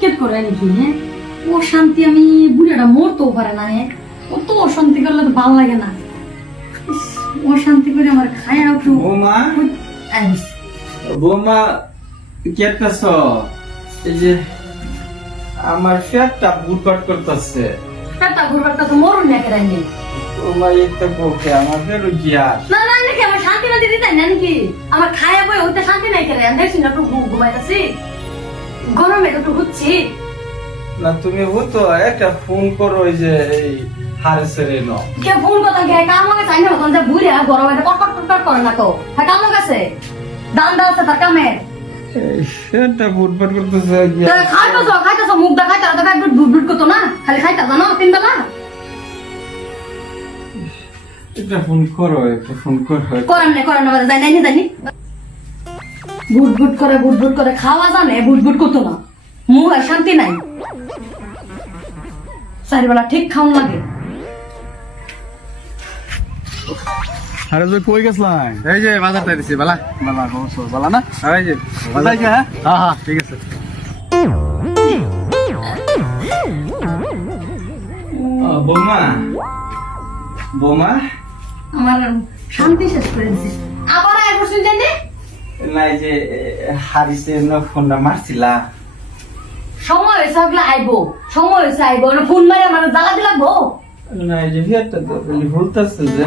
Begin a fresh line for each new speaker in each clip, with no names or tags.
Kate করে নাকি হ্যাঁ? ও শান্তি আমি বুড়াটা মরতেও পারে না হ্যাঁ? ও তো অশান্তি করলে তো ভালো লাগে না। ইস, ও শান্তি করে আমার খায় একটু
বৌমা? বৌমা কেটতেছ এই যে আমার ফ্যাটটা বুটবাট করতেছে।
পেটটা ঘুরবার কথা মরুন না কেরাই নেই
একটা আমার ফেরো গ্যাস
না না নাকি আমার শান্তি না দিদি তাই না নাকি আমার খায়া বই ওইটা শান্তি নাই কেরাই দেখছি না একটু ঘুম ঘুমাইতেছি। গরমে একটু হচ্ছি
না তুমি হতো একটা ফোন করো ওই যে এই হারে সেরে ন
কে ফোন কথা কে? কাম লাগে চাই না? তখন যে বুড়ে গরমে কটকট কটকট করে না তো। হ্যাঁ কাম আছে? দান দা আছে তার কামে।
ফ্যাটটা বুটবাট করতেছে
তা খাইতেছ খাইতেছ মুখ দা খাইতে তো একটু দুধ করতো না? খালি খাইতে জানো তিন বেলা
একটা ফোন করো একটা ফোন করো।
করেন না করেন না যাই নাই জানি বুট বুট করে বুট বুট করে খাওয়া জানে বুট বুট করতো না। মুখে শান্তি নাই। চারিবেলা ঠিক খাওয়ান লাগে।
আরে তুই কই গেছলাই
এই যে বাজার দিছি বালা।
বালা বালা না?
এই যে।
কে হ্যাঁ?
হ্যাঁ হ্যাঁ ঠিক আছে।
বৌমা। বৌমা।
আমার শান্তি শেষ করে দিছে আবার আয় বসুন জানি।
না এই যে হারিসে ফোনটা মারছিলা?
সময় হয়েছে ওগুলো আইবো। সময় হয়েছে আইবো। ফোন মারে মানে জ্বালা দিলাগবো
না এই যে তো ভুলতেছে যে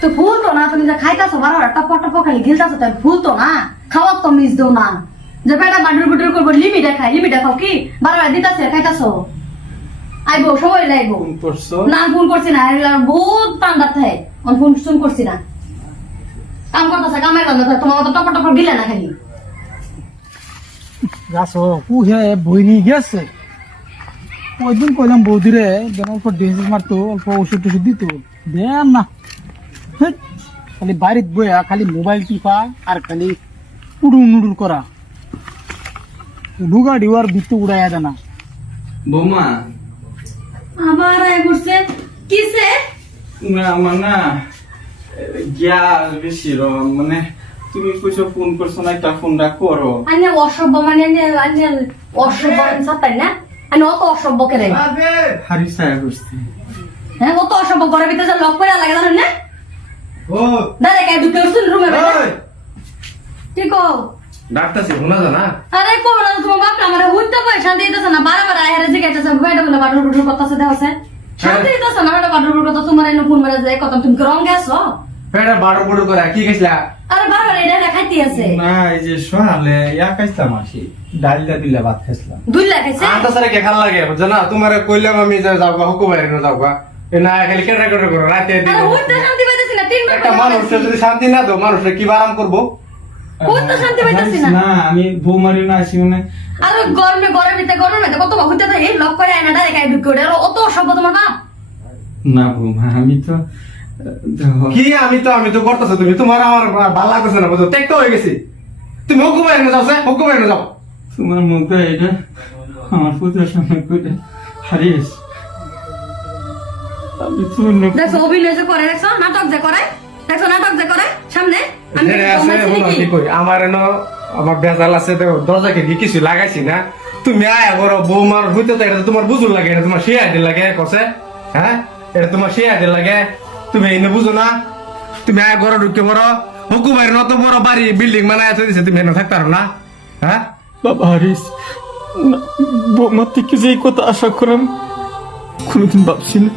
তো ফুল তো না তুমি যে খাইতাছো বারবার টপ টপ খালি গিলতাছো তাই ফুল তো না? খাওয়ার তো মিস দেও না। যে বেটা বাডুর বুডুর করব লিমিটে খাই লিমিটে খাও কি? বারবার দিতাছে খাইতাছো? আইবো সময়
ফোন
না ফোন করছি না বহুত ঠান্ডা থাকে ফোন শুন করছি না। কাম করতেছে কামের কাম থাকে তোমার মতো টপ টপ গিলে না খালি।
গাছো কুহে বইনি গেছে। ওইদিন কইলাম বৌদিরে যেন অল্প ডেন্সিস মারতো অল্প ওষুধ টষুধ দিত। দেন না। খালি বাড়িত বইয়া খালি মোবাইল টিপা আর খালি উড়ু নুডুর করা। উডু গাড়ি আর বিত্তু উড়াইয়া দেনা
বৌমা।
আবার আয় করছে। কিসে?
না আমার না গ্যাস বেশি মানে তুমি কইছো ফোন করছ না একটা ফোনটা করো
আন্য অসভ্য মানে আন্য অসভ্য সাতাই না? আন্য অত অসভ্য কেন
হারিসা করছি।
হ্যাঁ অত অসভ্য ঘরের ভিতরে লক করে লাগে জানেন না?
ও!
দাদা কে ঢুকে উঠছেন রুমে ঠিক
ডাক্তারছি শোনা জানা
আরে কো না তোমার বাপ আমার উঠতে পয়সা দিতেছে না বারবার আয়ারে জিজ্ঞাসা বেটা বলে বাটুর বুটুর কথা সাথে আছে শান্তি দিতেছে না বেটা বাটুর কথা তোমার এনে ফোন মেরে যায় কথা তুমি রং গেছো?
পেটে বাড়ো বড় করে কি গেছিলা
আরে বারবার এটা খাইতে আছে।
না এই যে ইয়া খাইছিলাম আসি ডালটা দিলে ভাত খাইছিলাম।
দুই লাগাইছে
আটা সারে কে খাল লাগে? বুঝছ না তোমার কইলাম আমি যে যাও গা হুকু বাইরে না না খালি কেটে কেটে করো রাতে দিন
আরে শান্তি পাইতেছি না তিন
একটা মানুষের যদি শান্তি না দাও মানুষের কি আরাম করব?
কই শান্তি পাইতাছি না।
আমি বৌমারি না আসি মানে
আরে গরমে কত হইতে লক করে ঢুকে আর অত অসভ্য তোমার বাপ।
না বৌমা আমি তো
কি আমি তো আমি তো করতেছো তুমি। তোমার আমার ভালো লাগতেছে না টেকটো হয়ে গেছি। তুমি হুকু বাইরে যাও সে হুকু বাইরে যাও।
তোমার মুখটা এটা আমার পুত্রের সামনে কইটা হারিয়েছ আমি তো অন্য
অভিনয় যে করে দেখছ? নাটক যে করে দেখছ? নাটক যে করে? সামনে আমি
যেটা
কি
আছে
কমাইছি
হলো
নাকি?
কি কই? আমার এনো আমার বেজাল আছে তো দরজা কি কিছু লাগাইছি না। তুমি আয়া করো বৌমার হইতে তো এটা তোমার বুঝুন লাগে এটা তোমার শিয়া দিল লাগে কসে হ্যাঁ? এটা তোমার শিয়া দিল লাগে। তুমি এনে বুঝো না? তুমি আয়া ঘরে ঢুকে বড় হুকু বাড়ি অত বড় বাড়ি বিল্ডিং বানায় দিছে তুমি এনে থাকতে পারো না? হ্যাঁ
বাবা হারিস না, বৌমার থেকে যে কথা আশা করাম কোনোদিন ভাবছি না।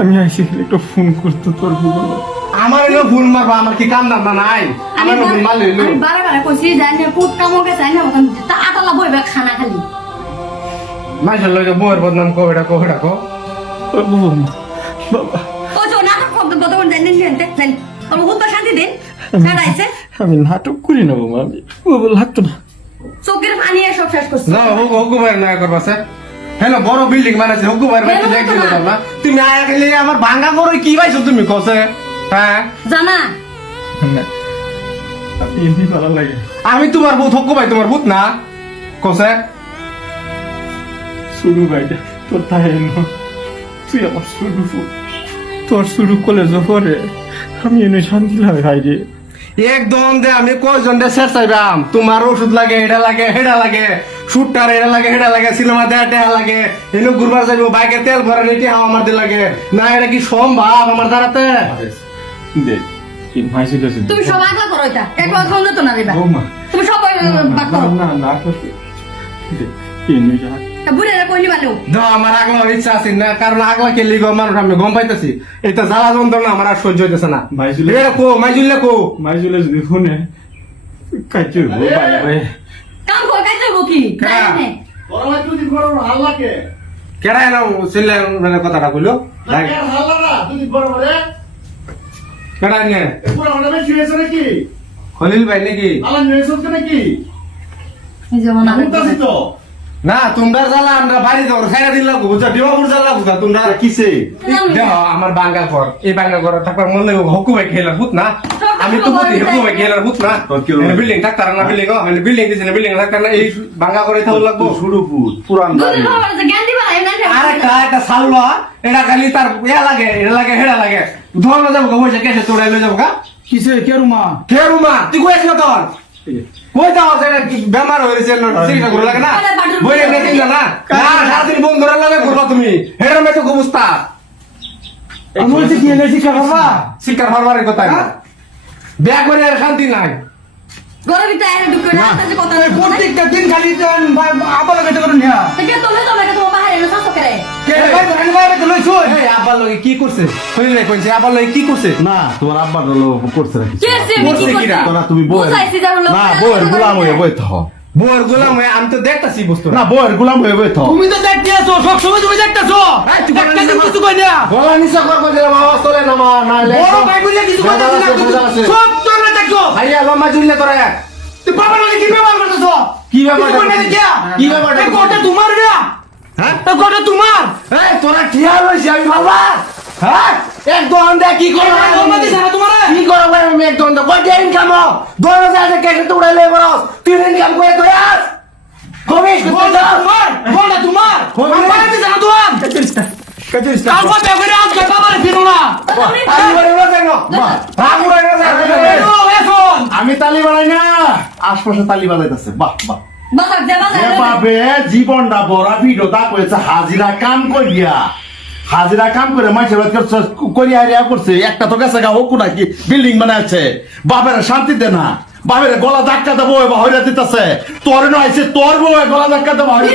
আমি আইসি একটা ফোন করতো তোর বৌমা
আমার এনে ভুল মারবা আমার কি কাম দাম নাই? আমার ভুল মার লইলো
আমি বারে বারে কইছি যে আইনে পুত কামো গেছে আইনে ওখান তা আটালা বইবে খানা খালি।
বউয়ের বদনাম কো এটা কো এটা কো
বৌমা বাবা।
আমি হুত শান্তি দিন। ছাড়াইছে
আমি নাটক করি না বৌমা আমি বাবা লাগতো না।
চোখের পানি সব শেষ করছে।
না হুকু হুকু বাইরে না করবা স্যার। হ্যালো বড় বিল্ডিং বানাইছে হুকু বাইরে বাইরে
করতো
দেখছি
না?
না। তুমি আয়া খেলে আমার ভাঙা করে কি পাইছো তুমি কসে? হ্যাঁ?
জানা।
এমনি ভালো লাগে।
আমি তোমার বুথ হুকু ভাই তোমার বুথ না। কসে?
শুরু বাইরে তোর তাই তুই আমার শুরু তোর শুরু কলেজ পরে আমি এনে শান্তি লাগে ভাই রে
একদম দে আমি কয়জন দে শেষ চাইবাম তোমার ওষুধ লাগে এটা লাগে হেডা লাগে শুটটার এটা লাগে হেডা লাগে সিনেমা দেয়া টেহা লাগে এনে ঘুরবার যাইব বাইকে তেল ভরে নিতে হাওয়া মারতে লাগে না এটা কি সম্ভব আমার দ্বারাতে
দেখ
তুমি সব আগলা করো এটা একবার খাওয়া যেত না রেবা তুমি সব বাক
না
করো
না না দেখ কি নিয়ে যা
বুড়ে কই নিবা নেও
দাও আমার আগলা ইচ্ছা আছে না কারণ আগলা কে লিগ মানুষ আমি গম পাইতেছি। এটা জ্বালা যন্ত্রণা আমার আর সহ্য হইতেছে না।
মাইছিল
কো মাইজুল্লে কো
মাইছিল যদি ফোনে কাইতে বাই বাই।
কাম কর কাজ যাব কি। জানি না।
কেডা এনে ছেলে মানে কথাটা কইলো। কেডা এনে খলিল ভাই নাকি?
এই যেমন আমি
না তোমরা জ্বালা আমরা বাড়ি যাব খাইয়া দিন লাগবো বুঝছ? ডিমাপুর জ্বালা বুঝা তোমরা
কিসে?
দেখো আমার বাঙ্গা ঘর এই বাঙ্গা ঘর থাকবার মন হকু ভাই খেলার ভূত না? আমি তো বুঝি হকু ভাই খেলার ভূত না?
কি?
বিল্ডিং থাকতার না বিল্ডিং মানে বিল্ডিং দিছে না বিল্ডিং থাকতার না এই বাঙ্গা করে থাকলে লাগবো।
শুরু পুত পুরান বাড়ি।
আর একটা একটা সালবা এটা খালি তার ইয়া লাগে এটা লাগে হেডা লাগে। ধরলো যাব গা বসে কেসে তোড়াই লই যাব গা।
কিসে? কে রুমা
কে রুমা তুই কইছ না তোর? কই যাও সেটা বেমার হয়েছে না করে লাগে না। বই এনে দিল না। না সারাদিন বন্ধুরা লাগে ঘুরবা তুমি। হেডা মেয়ে তো গুবস্তা
আমি বলছি কি শিক্ষা করবা
শিকার হরবারের কথা ব্যাগ করে আর শান্তি নাই।
ঘরের ভিতরে ঢুকে রাস্তা কথা
প্রত্যেকটা দিন খালি আবার কেটে করে নিয়া।
কে তোলে তোলে কে তোমার বাহিরে এনে শাসক করে
কে ভাই ভাই ভাই তো লইছো?
এই আব্বার লগে কি করছে? শুনি নাই কইছে আব্বার লগে কি করছে?
না তোমার আব্বার হলো করছে নাকি
কে সে আমি কি
করছে
করছি?
তো তুমি বউয়ের
বুঝাইছি যে আমার লোক
না বউয়ের গোলাম হয়ে বই থ
বউয়ের গোলাম হয়ে আমি তো দেখতাছি বস্তু।
না বউয়ের গোলাম হয়ে বই থ
তুমি তো দেখতে আছো সব সময় তুমি দেখতেছো একটা দিন। কিছু কই না।
গলা নিচে করব যে বাবা তোলে না মা নাইলে
বড় ভাই বলে কিছু কই না
ভেজাল আছে, ভেজাল আছে।
সব তোর না দেখছ
ভাইয়া লম্বা জুললে তোরা
তুই বাবার লগে কি ব্যবহার করতেছো?
কি ব্যবহার
না
করতেছি? কি ব্যবহার করতেছি?
কোটা তোমার রে
হ্যাঁ?
কোটা তোমার।
এই তোরা ঠিয়া রয়েছি আমি বাবা হ্যাঁ? একদম দেখ কি করব?
এই বাবা দিছে না তোমারে?
কি করব? ভাই আমি একদম তো কয়টা ইনকাম দশ হাজার আছে কেটে তো উড়াইলে বরস। তুই করে তুই আস। কমিস
তোমার তোমার না তোমার। করে কে না
আমি করে না কেন আমি করে না
এনো এখন।
আমি তালি বানাই না। আশপাশে তালি বানাইতেছে বাহ বাহ।
বাজার যে বাজার
এভাবে জীবনটা বড় ভিডিও তা করেছে হাজিরা কাম করিয়া। হাজিরা কাম করে মাইসের করিয়া হারিয়া করছে। একটা তো গেছে গা হোক নাকি বিল্ডিং বানাচ্ছে বাপের শান্তি দে না। বাপের গলা ধাক্কা দেবো এবার হইরা দিতেছে। তোর নয়ছে তোর বউ গলা ধাক্কা দেবো হইরা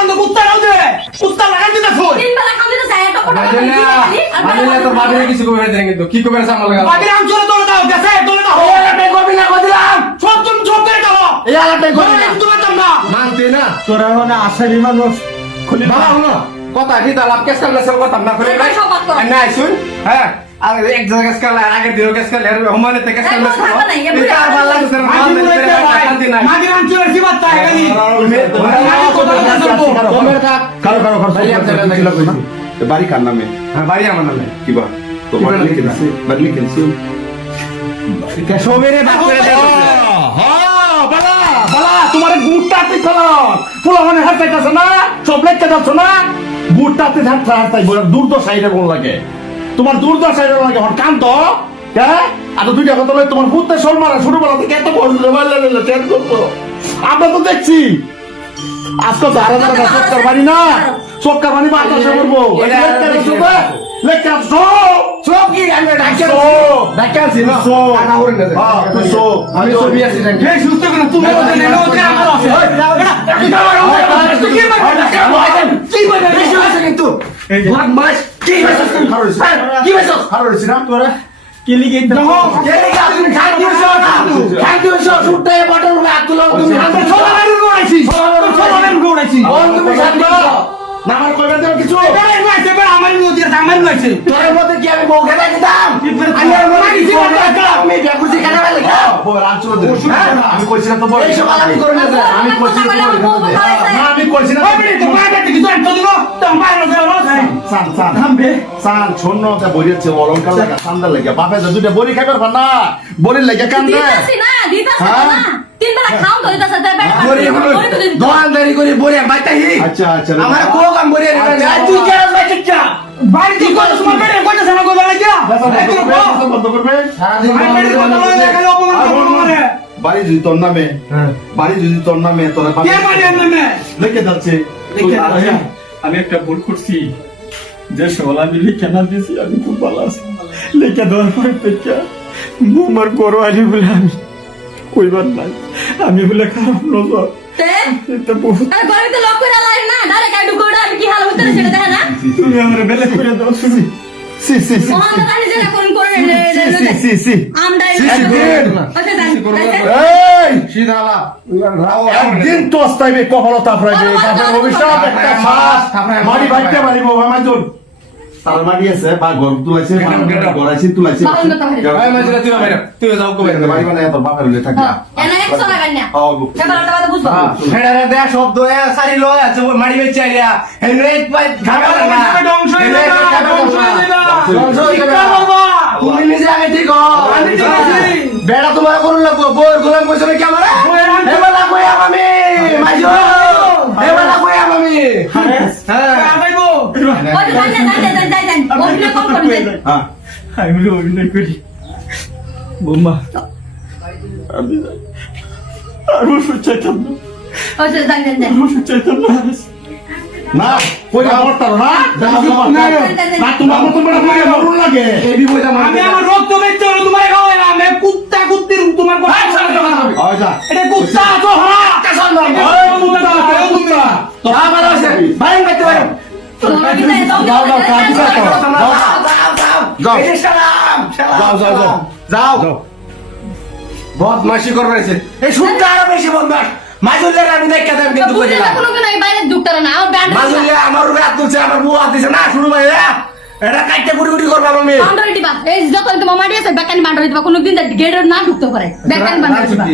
আমি তো কুত্তা নাও দে কুত্তা লাগাই দিতেছো
দিন বেলা খাও দিতাছি আর টপট
মানিলে তোর বাবিরে কিছু করে দেন কিন্তু। কি করে সামাল লাগা
বাকির আম চলে তোলে দাও গেছে তোলে দাও।
করবি না কই দিলাম
সব তুমি সব করে দাও
এই আলাটাই করবি না।
তুমি তোমার না।
মানতে না।
তোরা মানে আশারি মানুষ। খুলি
বাবা হলো কথা কি তালাপ কেস কাল সব কথা না করে। না শুন। হ্যাঁ। আর এক জায়গা কেস কাল আগে দিও কেস কাল আর হমানে তে কেস কাল
এই কথা
কাল
নাই, এ
এটা আর ভালো লাগে স্যার
মাঝি
মানতে
আমি চলে
যাই।
বাড়ি কার নামে?
বাড়ি আমার নামে।
কিবা তোমার
কিবা
লিখে
লিখে
দিছে বাড়ি লিখে দিছে
সবেরে বাপ করে দেয়
বালা বালা তোমার গুড়টা তুই ফেলাম ফুলা। মানে হাত চাইতেছে না সব লেখতে যাচ্ছ না। গুড়টা তুই হাত হাত চাই বলে দুর্দশা এটা কোন লাগে। তোমার দুর্দশা এটা লাগে। হন কান্ত হ্যাঁ? আর দুইটা কথা তোমার ভূতে সর মারা শুরু বেলা থেকে এত বড় লেভেল লেভেল চেঞ্জ করতো আমরা তো দেখছি আজকে ধারা ধারা সরকার বাড়ি না সরকার বাড়ি বাতাসে করব
এটা
লেখা সব
সব কি আমি ডাক্তার
সব
ডাক্তার ছিল
সব
টাকা করে না
হ্যাঁ, তুই সব
আমি ছবি আছি
এই সুস্থ করে তুমি ওদের নেনো ওদের আমার আছে তুই কি
কিন্তু ভাগ মাস
না তোরা
কি লিখে
কেন কি আপনি খাই দিয়েছ খাই দিয়েছ সুটে বটল হাত তুলো তুমি
ছোলা মেরু গোড়াইছি ছোলা মেরু গোড়াইছি
বল তুমি খাই দিয়েছ
না আমার কইবে দেব কিছু?
এবারে নয়ছে এবারে আমার নদী আমার নয়ছে
তোর মধ্যে কি আমি বউ খেলা দিতাম আমি আমার মনে কিছু আমি ব্যাকুজি কেন বলে
বউ রাঞ্চু দে আমি তো আমি আমি বড়ি খাইবার না। লাগে কান্দে। হ্যাঁ?
দোকানদারি করে বড়ি বাইতাহি
আচ্ছা আচ্ছা
আমার কো কাম বড়ি তুই কেন বাইতে
বাড়ি কত
বন্ধ করবে যদি তোর নামে
হ্যাঁ।
বাড়ি যদি তোর নামে তোর? লেখে যাচ্ছে।
আমি একটা ভুল করছি। যে সকাল আমি লিখে না দিয়েছি আমি খুব ভালো আছি। লিখে দেওয়ার পরে থেকে বৌমার বড় আলি বলে আমি কইবার নাই। আমি বলে খারাপ নজর।
তে
এটা বহুত
আর ঘরে তো লক করে লাইন না ডাইরেক্ট আইডু কোড আমি কি হাল হইতে সেটা দেখে না?
তুমি আমার বেলে করে দাও তুমি
সি সি সি
মোহন দাদা কোন করে
সি সি সি সি একদিন।
আচ্ছা জান
এই!
শীতালা রাও
একদিন তো অভিশাপ একটা শ্বাস মারি বাইতে মারিব আমার জোর তার মারি আছে বা ঘর তুলাইছে গড়াইছে তুলাইছে
তুই যাও কো
বাড়ি মানে এত বাপের হলে থাকি না
এনা একশো লাগান না
হাও
এবার একটা কথা বুঝব
হেডারে দেয়া শব্দ সারি লয় আছে মারি বেচে আইয়া
তুমি ধ্বংস হয়ে যাবে, ধ্বংস হয়ে যাবে।
হয়ে। তুমি নিজে আগে ঠিক। বেড়া তোমার করুন লাগবো বউর গোলাম কইছো নাকি আমার হেবেলা কইয়াম আমি মাইজো হেবেলা কইয়াম আমি হ্যাঁ
আমি বলে অভিনয় করি। বৌমা আমি আর ওষুধ চাইতাম না।
আচ্ছা
ওষুধ চাইতাম না।
না কই আমার তার না? না তোমার মতন বড় করে মরুন লাগে।
এই বিপদ আমার
আমি আমার রক্ত বেচতে হলো তোমার খাওয়াই না। আমি কুত্তা কুত্তির তোমার কথা
হয় যা
এটা কুত্তা তো হা ওই কুত্তা ওই কুত্তা।
হ্যাঁ ভালো আছে। ভাই বাইতে ভাই।
যাও যাও কাজ করো যাও যাও। যাও, যাও, যাও।
মাসি করবে এই শুনতে আরও বেশি বন্ধু মাজুলের আমি দেখে দেব কিন্তু কই দিলাম
কোনো কোনো বাইরে ঢুকতার না আমার ব্যান্ড
মাজুলে আমার উপরে হাত তুলছে আমার বউ হাত দিছে। না শুরু ভাই এটা কাটতে গুড়ি গুড়ি করব আমি
বাউন্ডারি দিবা। এই যত তো মামা দিয়েছে বেকানি বাউন্ডারি দিবা। দিন গেটের না ঢুকতে পারে। বেকানি বাউন্ডারি দিবা।